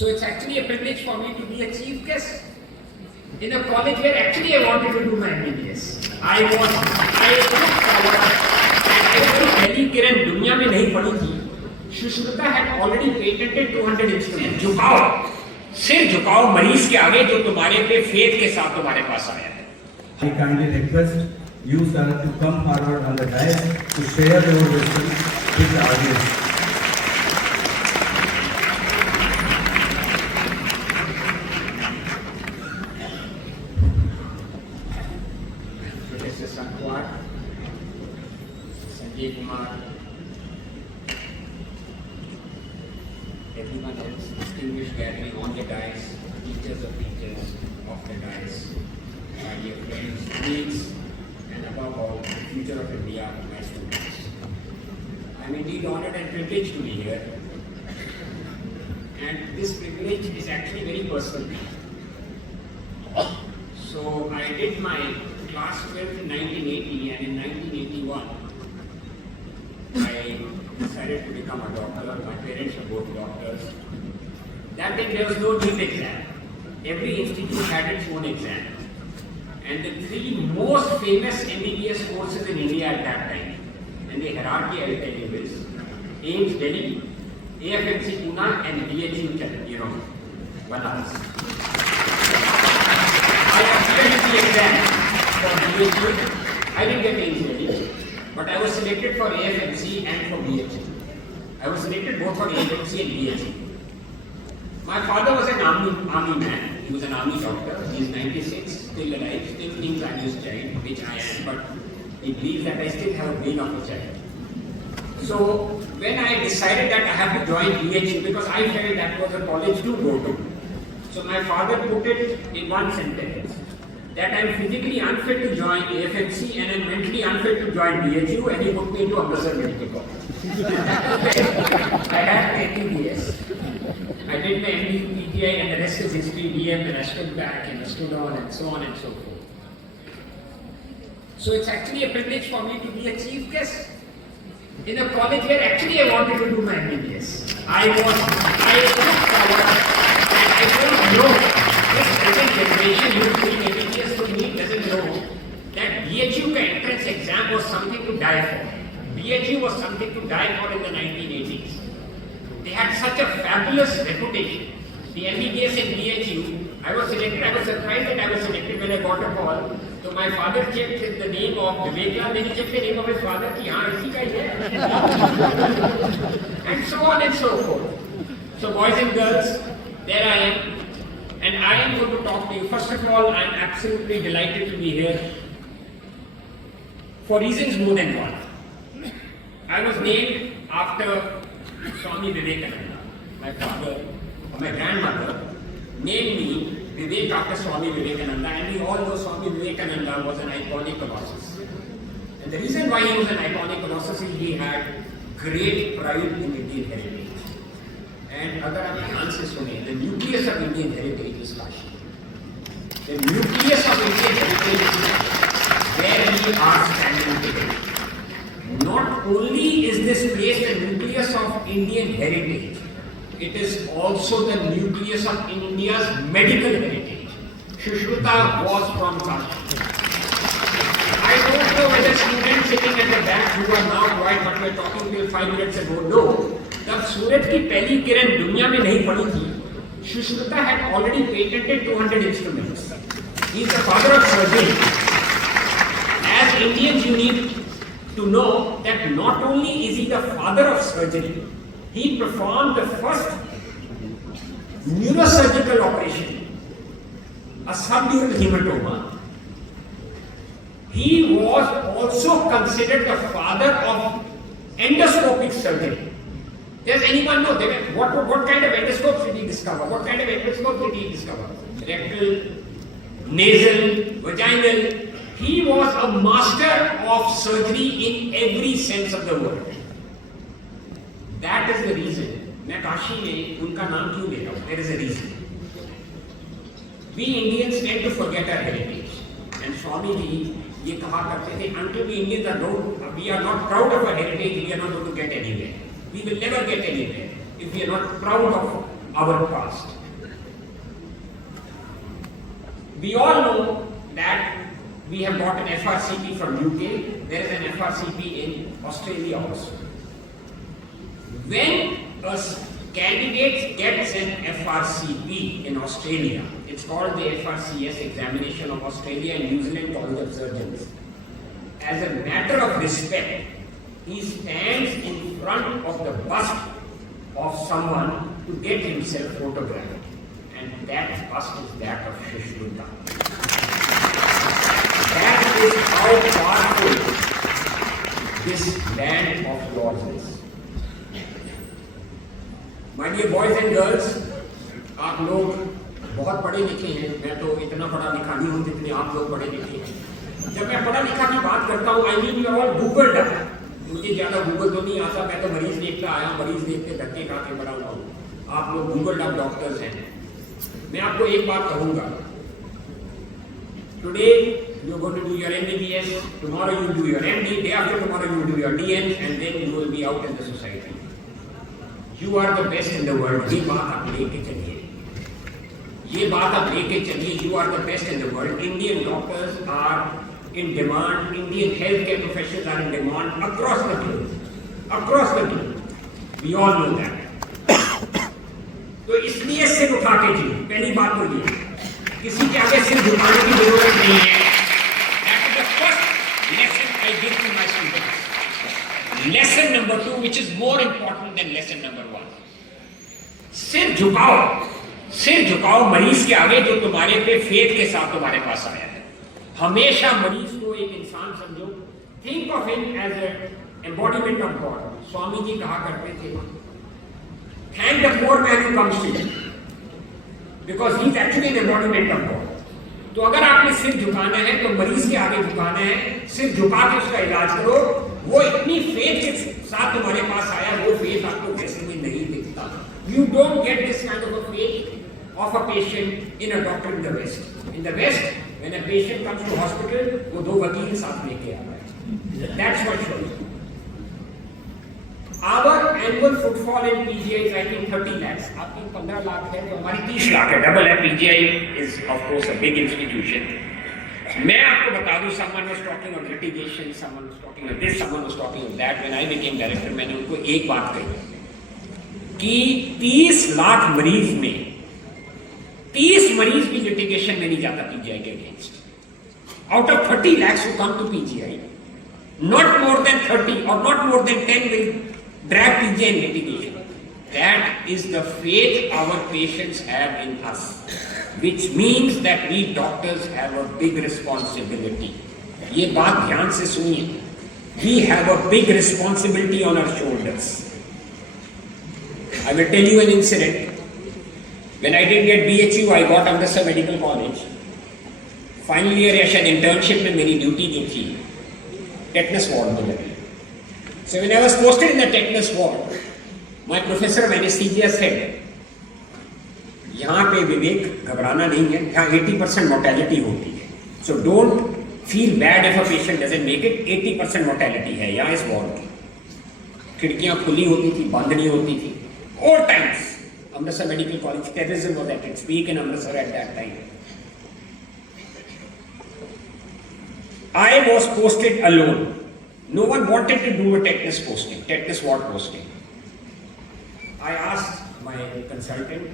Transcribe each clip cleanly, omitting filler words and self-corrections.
So it's actually a privilege for me to be a chief guest in a college where actually I wanted to do my MBBS. I looked forward and I think Delhi Kiran दुनिया में नहीं पड़ी थी. Sushruta had already patented 200 instruments. झुकाओ, सिर झुकाओ मरीज के आगे जो तुम्हारे पे फेथ के साथ तुम्हारे पास आया है. I kindly request you sir to come forward on the dais to share your wisdom with the audience. Professor Sankwar, Sanjay Kumar, everyone else, distinguished gathering on the dais, teachers of teachers of the dais, my dear friends, colleagues, and above all, the future of India, my students. I am indeed honored and privileged to be here. And this privilege is actually very personal. So I did my class 12 in 1980, and in 1981, I decided to become a doctor. My parents were both doctors. That time there was no NEET exam. Every institute had its own exam. And the three most famous MBBS courses in India at that time, and the hierarchy I will tell you is AIMS Delhi, AFMC Pune, and BHU, Banaras. I appeared in the exam for BHU. I didn't get AIMS Delhi, but I was selected for AFMC and for BHU. I was selected both for AFMC and BHU. My father was an army man. He was an army doctor. He is 96, still alive, still thinks I'm his child, which I am, but he believes that I still have a brain of a child. So when I decided that I have to join BHU, because I felt that was a college to go to. So my father put it in one sentence, that I am physically unfit to join AFMC and I am mentally unfit to join BHU, and he put me into Amritsar Medical College. I had MBBS. I did my MD, PGI, and the rest is history, DM, and I stood back and I stood on and so on and so forth. So it's actually a privilege for me to be a chief guest in a college where actually I wanted to do my MBBS. I looked forward and I don't know, this present generation who is doing MBBS to me doesn't know that BHU entrance exam was something to die for. BHU was something to die for in the 1980s. They had such a fabulous reputation. The MBBS in BHU, I was selected, I was surprised that I was selected when I got a call. So my father checked the name of Vivekla, then he checked the name of his father, ki haan, isi ka hi hai. And so on and so forth. So boys and girls, there I am. And I am going to talk to you. First of all, I am absolutely delighted to be here for reasons more than one. I was named after Swami Vivekananda. My father, or my grandmother, named me Vivek after Swami Vivekananda, and we all know Swami Vivekananda was an iconic colossus. And the reason why he was an iconic colossus is he had great pride in Indian heritage. And अगर आप ध्यान से सुने, the nucleus of Indian heritage is Kashi. The nucleus of Indian heritage is where we are standing today. Not only is this place the nucleus of Indian heritage, it is also the nucleus of India's medical heritage. Sushruta was from Kashi. I don't know whether students sitting at the back who are now quiet but were talking till 5 minutes ago know that सूरज की पहली किरण दुनिया में नहीं पड़ी थी. Sushruta had already patented 200 instruments. He is the father of surgery. As Indians, you need to know that not only is he the father of surgery, he performed the first neurosurgical operation, a subdural hematoma. He was also considered the father of endoscopic surgery. Does anyone know what kind of endoscopes did he discover? What kind of endoscope did he discover? Rectal, nasal, vaginal. He was a master of surgery in every sense of the word. That is the reason. मैं काशी में उनका नाम क्यों ले रहा हूँ? There is a reason. We Indians tend to forget our heritage. And Swami ji ये कहा करते थे, until we Indians are not proud of our heritage, we are not going to get anywhere. We will never get anywhere if we are not proud of our past. We all know that we have got an FRCP from UK. There is an FRCP in Australia also. When a candidate gets an FRCP in Australia, it's called the FRCS examination of Australia and New Zealand College of Surgeons. As a matter of respect, he stands in front of the bust of someone to get himself photographed. And that bust is that of Shishmita. That is how powerful this land of yours is. My dear boys and girls, आप लोग बहुत पढ़े लिखे हैं, मैं तो इतना पढ़ा लिखा नहीं हूँ जितने आप लोग पढ़े लिखे हैं। जब मैं पढ़ा लिखा की बात करता हूँ, I mean you are all googled up. मुझे ज़्यादा गूगल तो नहीं आता, मैं तो मरीज देखकर आया, मरीज देख के धक्के खा के बड़ा हुआ हूँ। आप लोग गूगल्ड अप डॉक्टर्स हैं। मैं आपको एक बात कहूँगा, today you are going to do your MBBS, tomorrow you do your MD, day after tomorrow you do your DN, and then you will be out in the society. You are the best in the world. ये बात आप लेके चलिए, ये बात आप लेके चलिए. You are the best in the world. Indian doctors are in demand. Indian healthcare professionals are in demand across the globe. Across the globe. We all know that. तो इसलिए सिर उठा के जी, पहली बात तो ये, किसी के आगे सिर झुकाने की जरूरत नहीं है. Give to my students. Lesson number 2, which is more important than lesson number 1. सिर झुकाओ मरीज के आगे जो तुम्हारे पे फेथ के साथ तुम्हारे पास आया है. हमेशा मरीज को एक इंसान समझो. Think of him as an embodiment of God. Swami ji कहा करते थे, thank the poor man who comes to you, because he is actually an embodiment of God. तो अगर आपने सिर झुकाना है तो मरीज के आगे झुकाना है, सिर झुका के उसका इलाज करो. वो इतनी फेथ के साथ तुम्हारे पास आया, वो फेथ आपको वैसे में नहीं दिखता. You don't get this kind of a faith of a patient in a doctor in the west. In the west when a patient comes to hospital, वो 2 वकील साथ लेके आ रहा है. That's what shows. Our annual footfall in PGI is I think 30 lakhs. आपकी 15 लाख है तो हमारी 30 लाख है. डबल है. PGI is of course a big institution. मैं आपको बता दूं, someone was talking of litigation, someone was talking of this, someone was talking of that. When I became director, मैंने उनको एक बात कही कि 30 लाख मरीज में 30 मरीज भी litigation में नहीं जाता PGI के against. Out of 30 lakhs who come to PGI, not more than 30 or not more than 10 will drag PGI in litigation. That is the faith our patients have in us, which means that we doctors have a big responsibility. ये बात ध्यान से सुनिए. We have a big responsibility on our shoulders. I will tell you an incident. When I did get BHU, I got Amritsar Medical College. Final year या शायद internship में मेरी duty जो थी tetanus ward में लगी. So when I was posted in the tetanus ward, my professor of anesthesia said, यहाँ पे विवेक घबराना नहीं है, यहाँ 80% mortality होती है. So don't feel bad if a patient doesn't make it. 80% mortality है यहाँ इस ward की. खिड़कियाँ खुली होती थी, बंद नहीं होती थी. All times, Amritsar Medical College, terrorism was at its peak in Amritsar at that time. I was posted alone. No one wanted to do a tetanus posting, tetanus ward posting. I asked my consultant,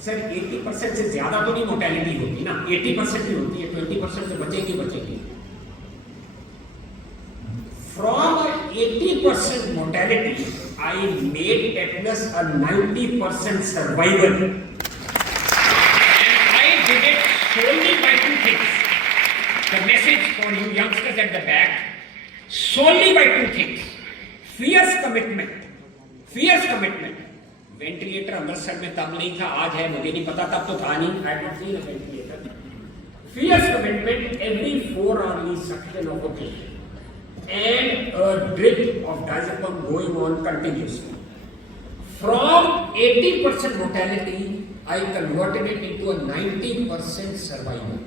sir, 80% से ज़्यादा तो नहीं mortality होती ना? 80% ही होती है, 20% तो बचेगी. From 80% mortality, I made tetanus a 90% survival. And I did it solely by 2 things. The message for you youngsters at the back, solely by 2 things. Fierce commitment. Ventilator Amritsar में तब नहीं था, आज है, मुझे नहीं पता, तब तो था नहीं. I don't see a ventilator. Fierce commitment, every 4-hourly suction of a patient and a drip of diazepam going on continuously. From 80% mortality, I converted it into a 90% survival.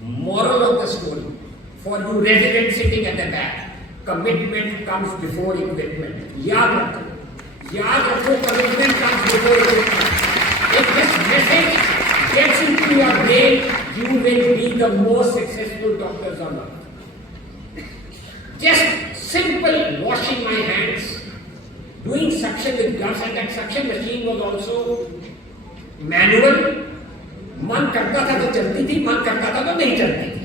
Moral of the story, for you residents sitting at the back, commitment comes before equipment. याद रखो, commitment comes before equipment. If this message gets into your brain, you will be the most successful doctors on earth. Just simple washing my hands, doing suction with gloves, and that suction machine was also manual. मन करता था तो चलती थी, मन करता था तो नहीं चलती थी.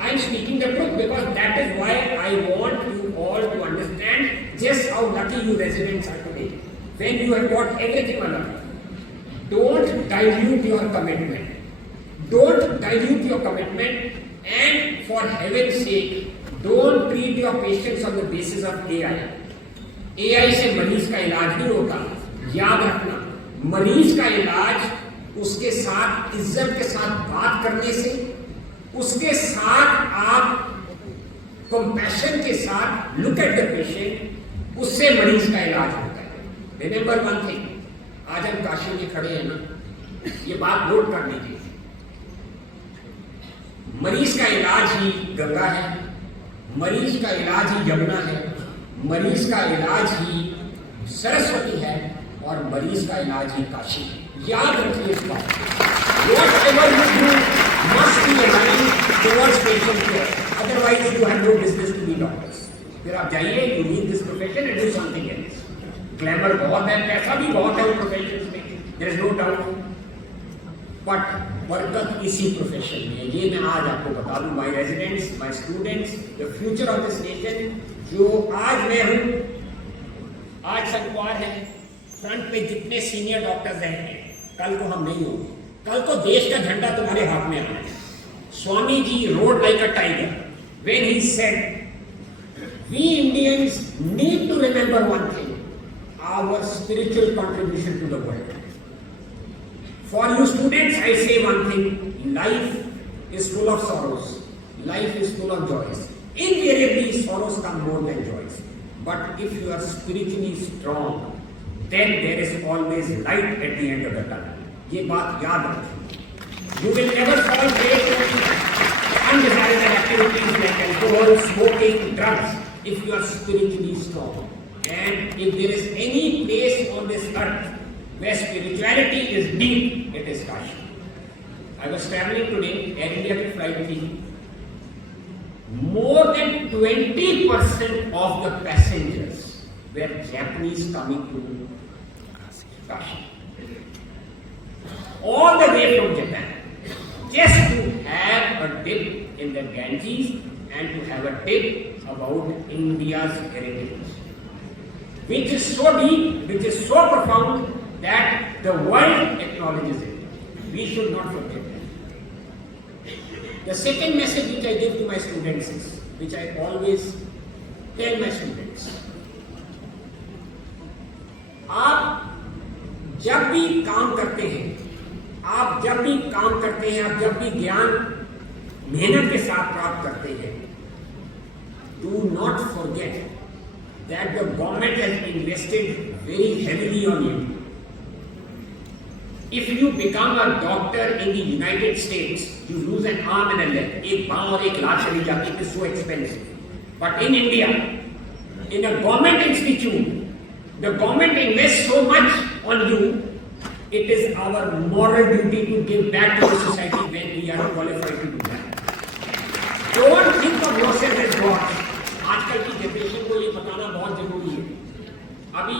I am speaking the truth because that is why I want you all to understand just how lucky you residents are today. When you have got everything on earth. Don't dilute your commitment. Don't dilute your commitment, and for heaven's sake, don't treat your patients on the basis of AI. AI से मरीज का इलाज नहीं होता. याद रखना, मरीज का इलाज उसके साथ इज्जत के साथ बात करने से, उसके साथ आप कंपैशन के साथ लुक एट द पेशेंट, उससे मरीज का इलाज होता है. रिमेंबर वन थिंग, आज हम काशी में खड़े हैं ना, ये बात नोट कर लीजिए. मरीज का इलाज ही गंगा है, मरीज का इलाज ही यमुना है, मरीज का इलाज ही सरस्वती है, और मरीज का इलाज ही काशी है. याद रखिए इस बात. Whatever you do must be aligned towards patient care. Otherwise you have no business to be doctors. फिर आप जाइए, you leave this profession and do something else. Glamour बहुत है, पैसा भी बहुत है उन प्रोफेशन में, there is no doubt. But बरकत इसी प्रोफेशन में. ये मैं आज आपको बता दूं, my residents, my students, the future of this nation. जो आज मैं हूं, आज संगवार है, फ्रंट पे जितने सीनियर डॉक्टर्स हैं, कल को हम नहीं होंगे. कल को देश का झंडा तुम्हारे हाथ में आना है. Swami ji rode like a tiger when he said we Indians need to remember one thing, our spiritual contribution to the world. For you students, I say one thing, life is full of sorrows, life is full of joys. Invariably, sorrows come more than joys. But if you are spiritually strong, then there is always light at the end of the tunnel. ये बात याद रखें. You will never fall prey to undesirable activities like alcohol, smoking, drugs, if you are spiritually strong. And if there is any place on this earth where spirituality is deep, it is Kashi. I was traveling today, Air India की flight थी. More than 20% of the passengers were Japanese coming to Kashi. All the way from Japan, just to have a dip in the Ganges and to have a dip about India's heritage, which is so deep, which is so profound that the world acknowledges it. We should not forget that. The second message which I give to my students is, which I always tell my students, आप जब भी काम करते हैं, आप जब भी काम करते हैं, आप जब भी ज्ञान मेहनत के साथ प्राप्त करते हैं, do not forget that the government has invested very heavily on you. If you become a doctor in the United States, you lose an arm and a leg. एक बाँह और एक लात चली जाती है, so expensive. But in India, in a government institute, the government invests so much on you. It is our moral duty to give back to the society when we are qualified to do that. Don't think of yourself as God. आजकल की generation को ये बताना बहुत जरूरी है. अभी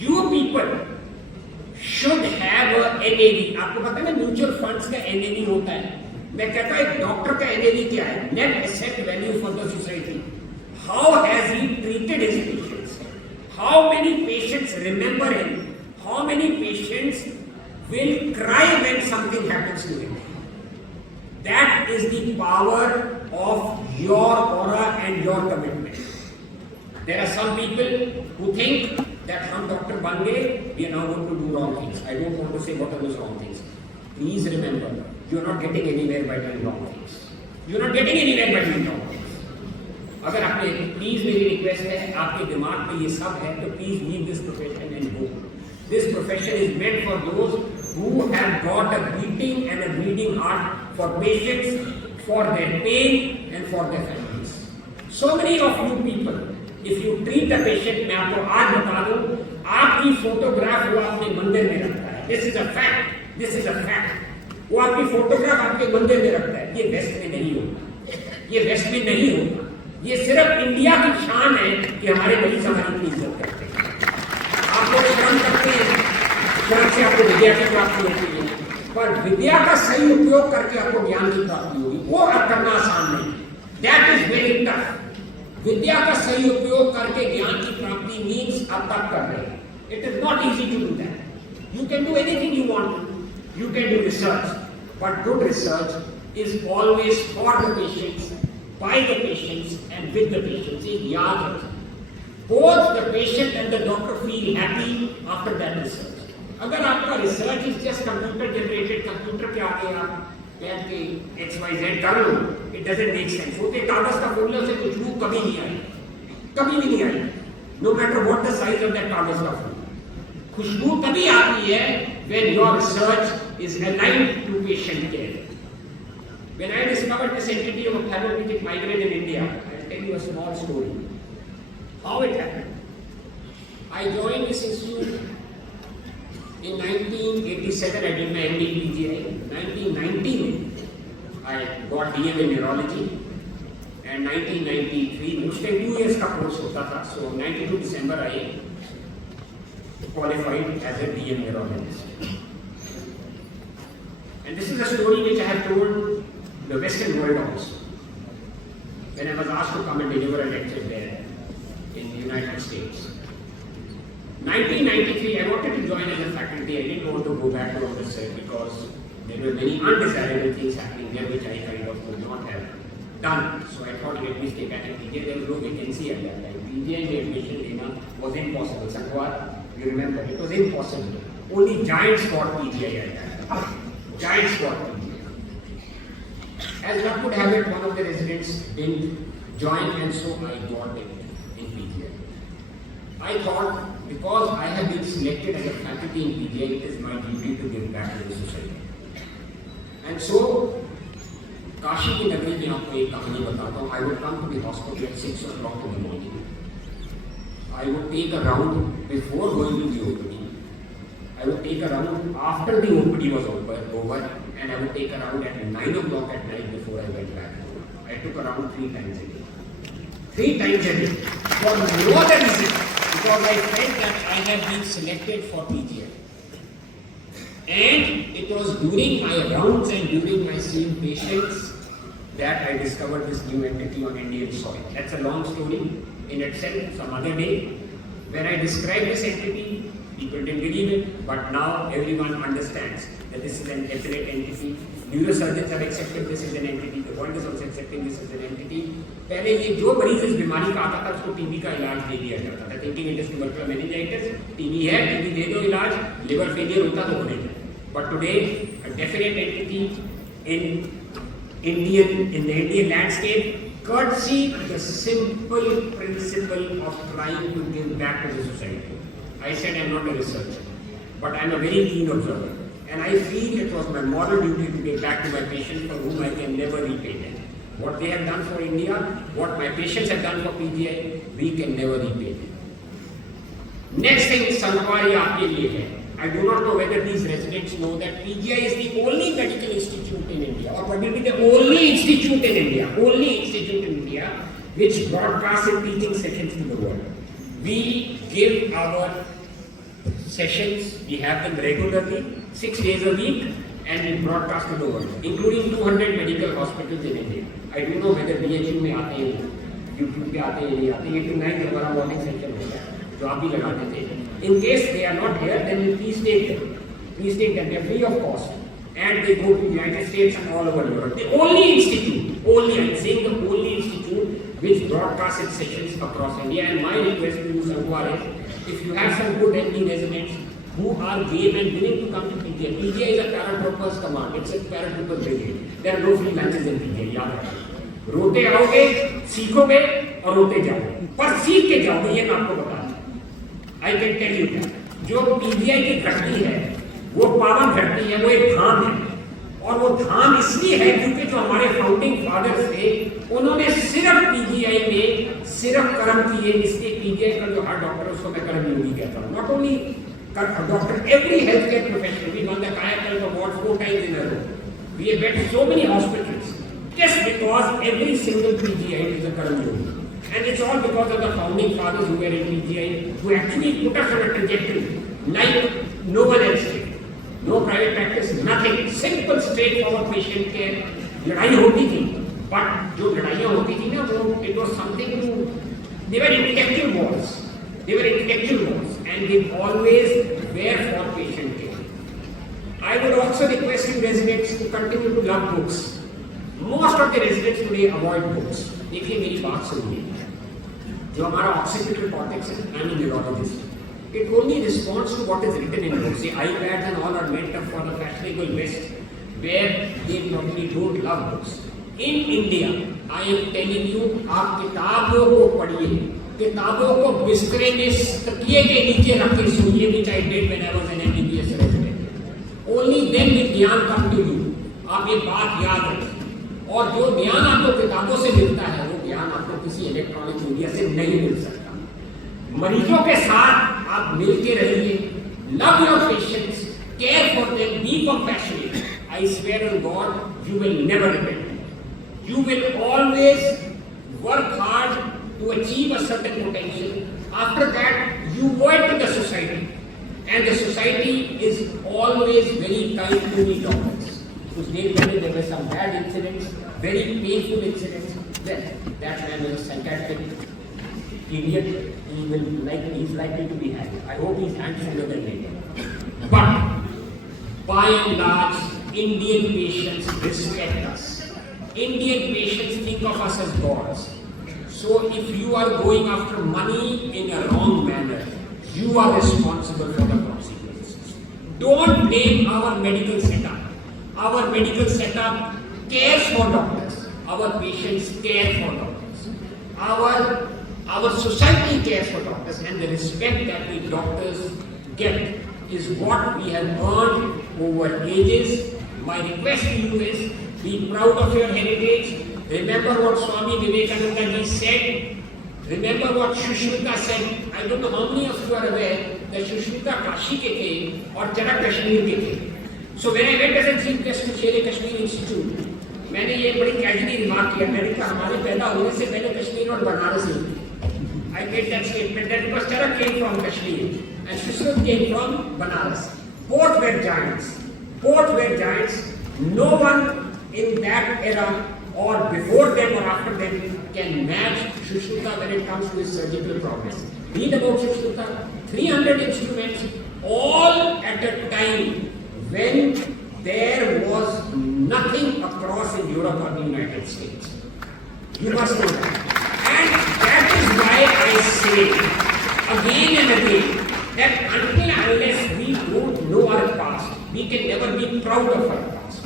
you people should have a NAV. आपको पता है ना म्यूचुअल फंड्स का NAV होता है. मैं कहता हूँ एक डॉक्टर का NAV क्या है? Net asset value for the society. How has he treated his patients? How many patients remember him? How many patients will cry when something happens to him? That is the power of your aura and your commitment. There are some people who think that हम doctor बन गए, we are now going to do wrong things. I don't want to say what are those wrong things. Please remember, you are not getting anywhere by doing wrong things. You are not getting anywhere by doing wrong things. अगर आपने please मेरी request है, आपके दिमाग में ये सब है, तो please leave this profession and go. This profession is meant for those who have got a beating and a bleeding heart for patients, for their pain and for their families. So many of you people, if you treat a patient, मैं आपको आज बता दूं, आपकी photograph वो अपने मंदिर में रखता है। This is a fact, this is a fact. वो आपकी फोटोग्राफ आपके मंदिर में रखता है। ये वेस्ट में नहीं होता, ये वेस्ट में नहीं होता। ये सिर्फ इंडिया की शान है कि हमारे मरीज हमारी इतनी इज्जत करते हैं। आप लोग श्रम करते हैं, श्रम से आपको विद्या की प्राप्ति होती है, पर विद्या का सही उपयोग करके आपको ज्ञान की प्राप्ति होगी, वो करना आसान नहीं। That is very tough. विद्या का सही उपयोग करके ज्ञान की प्राप्ति मीन्स आप तब कर रहे हैं। It is not easy to do that. You can do anything you want, you can do research, but good research is always for the patients, by the patients and with the patients. याद रखें, both the patient and the doctor feel happy after that research. अगर आपका research is just computer generated, computer के आगे आप बैठ के XYZ कर लो, इट डजंट मेक सेंस। वो कागज का फूल से खुशबू कभी नहीं आई, कभी भी नहीं आई, no matter what the size of that कागज का फूल। खुशबू तभी आती है when your research is aligned to patient care. When I discovered this entity of ophthalmologic migraine in India, I'll tell you a small story. How it happened. I joined this institute in 1987. I did my MD PGI. 1990 I got DM in neurology, and 1993 उस time 2 years का course होता था. So 92 December I qualified as a DM neurologist. And this is a story which I have told the Western world also. When I was asked to come and deliver a lecture there in the United States. 1993, I wanted to join as a faculty. I didn't want to go back to research because there were many undesirable things happening there which I kind of could not have done. So I thought, let me stay back in PGI. There was no vacancy at that time. PGI admission Lena was impossible. Sankwar, you remember, it was impossible. Only giants got PGI at that time. Giants got PGI. As luck would have it, one of the residents didn't join, and so I got it in PGI. I thought, because I have been selected as a faculty in PGI, it is my duty to give back to the society. And so, Kashi की नगरी में आपको एक कहानी बताता हूँ. I would come to the hospital at 6 o'clock in the morning. I would take a round before going to the OPD. I would take a round after the OPD was over, and I would take a round at 9 o'clock at night before I went back home. I took a round 3 times a day. 3 times a day. For no other reason, because I felt that I have been selected for PGI. And it was during my rounds and during my seeing patients that I discovered this new entity on Indian soil. That's a long story in itself, some other day. When I described this entity, people didn't believe it, but now everyone understands that this is an definite entity. Neurosurgeons have accepted this as an entity. The world is also accepting this as an entity. पहले ये जो मरीज इस बीमारी का आता था उसको टीबी का इलाज दे दिया जाता था, thinking it is tubercular meningitis. TB है, टीबी दे दो इलाज, लिवर फेलियर होता तो होने जाए. But today, a definite entity in the Indian landscape, courtesy the simple principle of trying to give back to the society. I said I'm not a researcher, but I'm a very keen observer. And I feel it was my moral duty to give back to my patients for whom I can never repay them. What they have done for India, what my patients have done for PGI, we can never repay them. Next thing, Sankwari aapke liye hai. I do not know whether these residents know that PGI is the only medical institute in India, or probably the only institute in India, which broadcasts and teaching sessions to the world. We give our sessions, we have them regularly, 6 days a week, and we broadcast to the world, including 200 medical hospitals in India. I don't know whether BHU में आते हैं, YouTube पे आते हैं, नहीं आते हैं, 8 to 9 हमारा मॉर्निंग सेशन होता है, जो आप भी लगाते थे. In case they are not here, then please take them. Please take them. They are free of cost. And they go to the United States and all over Europe. The only institute, I'm saying the only institute which broadcasts its sessions across India. And my request to you, Sankwar, is if you have some good MD residents who are game and willing to come to PGI. PGI is a paratroopers command. It's a paratrooper brigade. There are no free lunches in PGI. याद रखना. रोते आओगे, सीखोगे और रोते जाओगे. पर सीख के जाओगे, ये मैं आपको बता दूं. I can tell you that. जो PGI की धरती है, वो पावन धरती है, वो एक धाम है. और वो धाम इसलिए है क्योंकि जो हमारे फाउंडिंग फादर्स थे, उन्होंने सिर्फ PGI में सिर्फ कर्म किए, इसके पीजीआई का जो हर डॉक्टर है उसको मैं करण योगी कहता हूँ. Not only doctor, every healthcare professional. We won the Kayakalpa award 4 times in a row. We have met so many hospitals just because every single PGI is a Karan Yogi. And it's all because of the founding fathers who were in PGI, who actually put us on a trajectory like no one else did. No private practice, nothing. Simple, straightforward patient care. लड़ाई होती थी, but जो लड़ाइयाँ होती थी ना वो it was something to, they were intellectual wars. They were intellectual wars, and they always were for patient care. I would also request you residents to continue to love books. Most of the residents today avoid books. देखिए मेरी बात सुनिए. जो हमारा occipital cortex है, I'm a neurologist. It only responds to what is written in books. The iPads and all are meant for the fashionable West, where they probably don't love books. In India, I am telling you, आप किताबों को पढ़िए, किताबों को बिस्तरे में तकिए के नीचे रख के सोइए, which I did when I was an MBBS resident. Only then will ज्ञान come to you. आप ये बात याद रखें. और जो ज्ञान आपको किताबों से मिलता है, वो ज्ञान आपको किसी इलेक्ट्रॉनिक मीडिया से नहीं मिल सकता. मरीजों के साथ आप मिलके रहिए. Love your patients, care for them, be compassionate. I swear on God, you will never repent. You will always work hard to achieve a certain potential. After that, you go into the society, and the society is always very kind to the doctors. कुछ देर पहले there were some bad incidents, very painful incidents. That man was a psychiatric idiot. He's likely to be hanged. I hope he's hanged sooner than later. But by and large, Indian patients respect us. Indian patients think of us as gods. So if you are going after money in a wrong manner, you are responsible for the consequences. Don't blame our medical setup. Our medical setup cares for doctors. Our patients care for doctors. Our society cares for doctors, and the respect that the doctors get is what we have earned over ages. My request to you is, be proud of your heritage. Remember what Swami Vivekananda ji said. Remember what Shushruta said. I don't know how many of you are aware that Shushruta Kashi ke the और Jarak Kashmir के थे. So when I went as a chief guest to Sher-e-Kashmir Institute, मैंने ये बड़ी casually remark किया. मैंने कहा हमारे पैदा होने से पहले कश्मीर और बनारस ही थी. I made that statement that because Charak came from Kashmir and Shushruta came from Banaras. Both were giants. Both were giants. No one in that era or before them or after them can match Shushruta when it comes to his surgical progress. Read about Shushruta. 300 instruments, all at a time when there was nothing across in Europe or the United States. You must know that. And that is why I say again and again that until unless we don't know our past, we can never be proud of our past.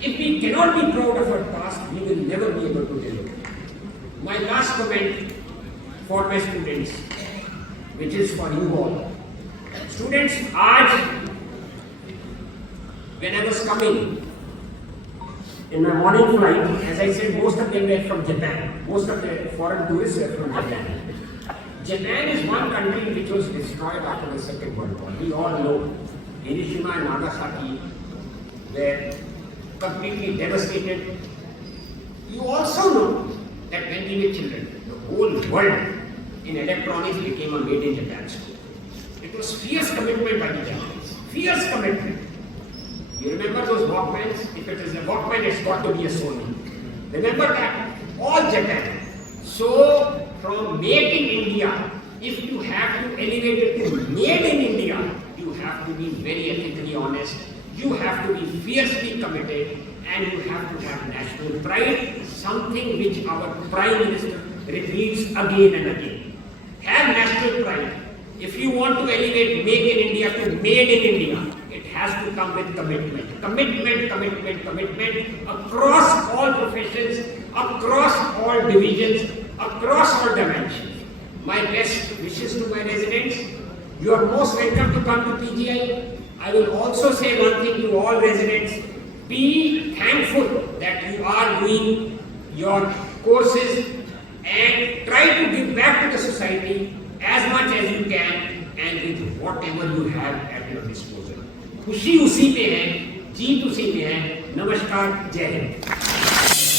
If we cannot be proud of our past, we will never be able to deliver. My last comment for my students, which is for you all. Students, when I was coming in my morning flight, as I said, most of them were from Japan. Most of the foreign tourists were from Japan. Japan is one country which was destroyed after the Second World War. We all know Hiroshima and Nagasaki were completely devastated. You also know that when we were children, the whole world in electronics became a made in Japan school. It was fierce commitment by the Japanese. Fierce commitment. You remember those Walkmans? If it is a Walkman, it's got to be a Sony. Remember that? All Japan. So, from made in India, if you have to elevate it to made in India, you have to be very ethically honest. You have to be fiercely committed, and you have to have national pride, something which our Prime Minister repeats again and again. Have national pride. If you want to elevate Make in India to Made in India, it has to come with commitment. Commitment across all professions, across all divisions, across all dimensions. My best wishes to my residents. You are most welcome to come to PGI. I will also say one thing to all residents. Be thankful that you are doing your courses and try to give give back to the society as much as you can and with whatever you have at your disposal. खुशी उसी पे है, जीत उसी में है. नमस्कार, जय हिंद.